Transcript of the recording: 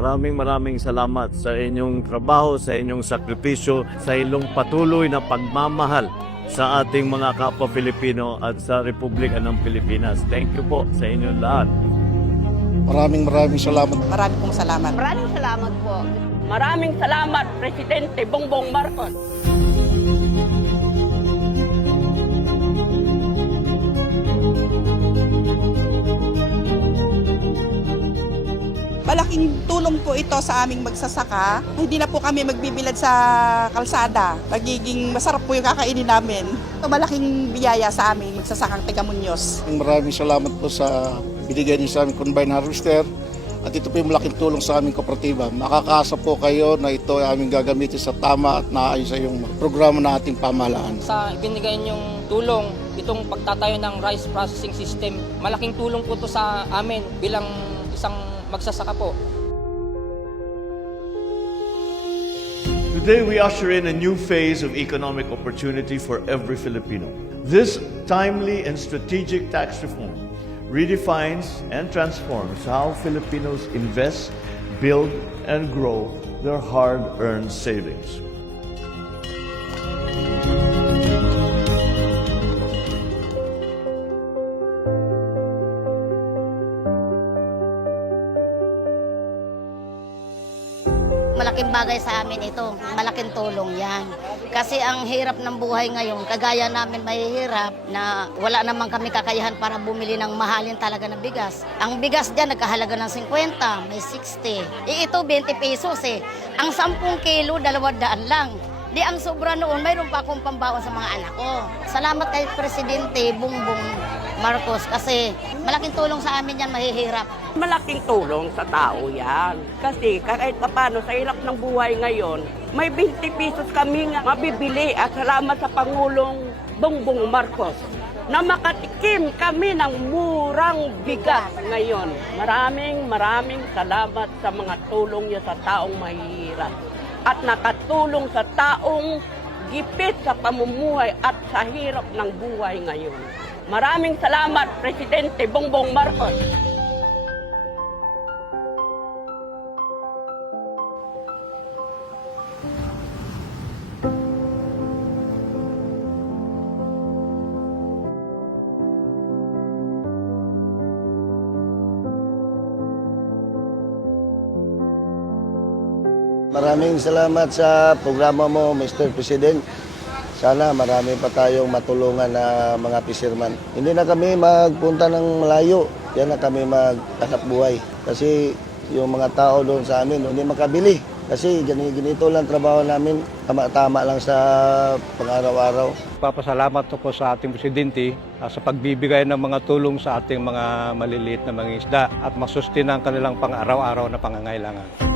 Maraming maraming salamat sa inyong trabaho, sa inyong sakripisyo, sa inyong patuloy na pagmamahal sa ating mga kapwa Pilipino at sa Republika ng Pilipinas. Thank you po sa inyong lahat. Maraming maraming salamat. Marami pong salamat. Maraming salamat po. Maraming salamat, Presidente Bongbong Marcos. Malaking tulong po ito sa aming magsasaka. Hindi na po kami magbibilad sa kalsada. Magiging masarap po yung kakainin namin. Ito malaking biyaya sa aming magsasakang Tegamunyos. Maraming salamat po sa binigay niyo sa aming combine harvester. At ito po yung malaking tulong sa aming kooperatiba. Makakaasa po kayo na ito ay aming gagamitin sa tama at naayos sa yung programa na ating pamahalaan. sa ibinigay niyong tulong, itong pagtatayo ng rice processing system, malaking tulong po to sa amin bilang isang magsasaka po. Today, we usher in a new phase of economic opportunity for every Filipino. This timely and strategic tax reform redefines and transforms how Filipinos invest, build, and grow their hard earned savings. Malaking bagay sa amin ito. Malaking tulong yan. Kasi ang hirap ng buhay ngayon, kagaya namin mahihirap na wala naman kami kakayahan para bumili ng mahalin talaga na bigas. Ang bigas dyan nagkahalaga ng 50, may 60. Eh ito 20 pesos eh. Ang 10 kilo, 200 lang. Di ang sobra noon, mayroon pa akong pambaon sa mga anak ko. Salamat kay Presidente Bongbong Marcos kasi malaking tulong sa amin yan mahihirap. Malaking tulong sa tao yan. Kasi kahit papano sa hirap ng buhay ngayon, may 20 pesos kami nga mabibili at salamat sa Pangulong Bongbong Marcos na makatikim kami ng murang bigas ngayon. Maraming maraming salamat sa mga tulong niya sa taong mahihirap at nakatulong sa taong gipit sa pamumuhay at sa hirap ng buhay ngayon. Maraming salamat, Presidente Bongbong Marcos. Maraming salamat sa programa mo, Mr. President. Sana marami pa tayong matulungan na mga fisherman. Hindi na kami magpunta ng malayo. Yan na kami maghanap buhay. Kasi yung mga tao doon sa amin, hindi makabili. Kasi gani- ganito lang trabaho namin. Tama-tama lang sa pang-araw-araw. Papasalamat ko sa ating presidente ah, sa pagbibigay ng mga tulong sa ating mga maliliit na mga isda at masustin ang kanilang pang-araw-araw na pangangailangan.